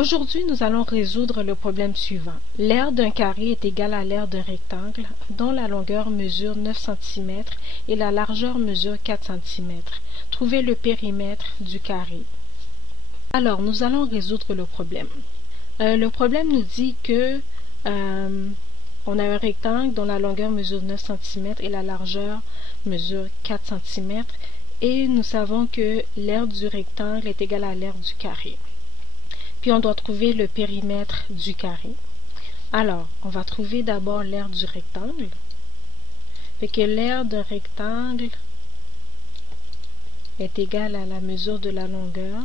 Aujourd'hui, nous allons résoudre le problème suivant. L'aire d'un carré est égale à l'aire d'un rectangle dont la longueur mesure 9 cm et la largeur mesure 4 cm. Trouvez le périmètre du carré. Alors, nous allons résoudre le problème. Le problème nous dit que on a un rectangle dont la longueur mesure 9 cm et la largeur mesure 4 cm et nous savons que l'aire du rectangle est égale à l'aire du carré. Puis on doit trouver le périmètre du carré. Alors, on va trouver d'abord l'aire du rectangle. Fait que l'aire d'un rectangle est égale à la mesure de la longueur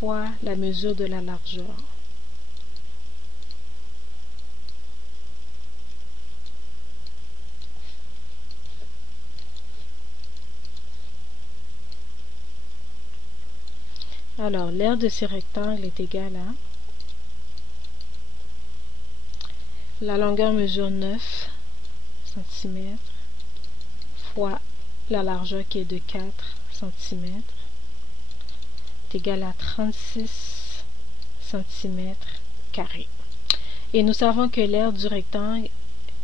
fois la mesure de la largeur. Alors, l'aire de ce rectangle est égale à la longueur mesure 9 cm fois la largeur qui est de 4 cm est égale à 36 cm carrés. Et nous savons que l'aire du rectangle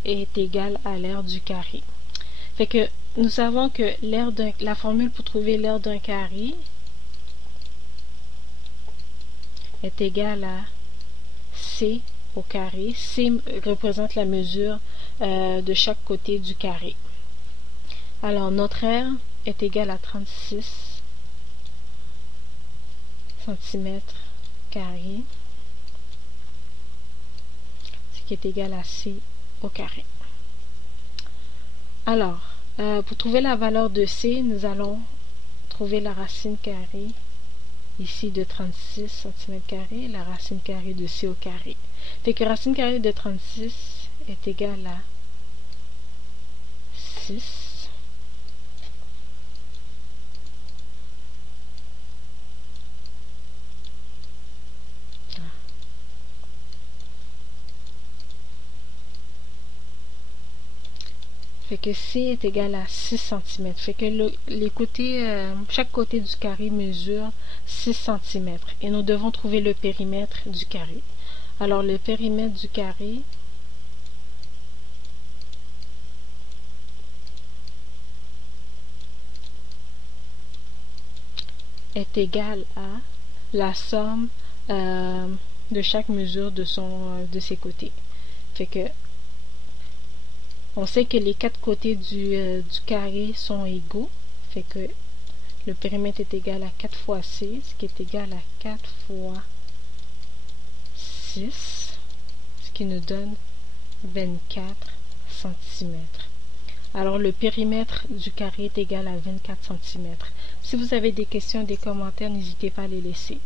est égale à l'aire du carré. Fait que nous savons que la formule pour trouver l'aire d'un carré est égale à C au carré. C représente la mesure de chaque côté du carré. Alors, notre aire est égale à 36 cm carré, ce qui est égal à C au carré. Alors, pour trouver la valeur de C, nous allons trouver la racine carrée ici de 36 cm carré, la racine carrée de C au carré. Fait que racine carrée de 36 est égale à 6. Fait que C est égal à 6 cm. Fait que chaque côté du carré mesure 6 cm. Et nous devons trouver le périmètre du carré. Alors, le périmètre du carré est égal à la somme de chaque mesure de ses côtés. Fait que on sait que les quatre côtés du carré sont égaux. Fait que le périmètre est égal à 4 fois C, ce qui est égal à 4 fois 6, ce qui nous donne 24 cm. Alors, le périmètre du carré est égal à 24 cm. Si vous avez des questions, des commentaires, n'hésitez pas à les laisser.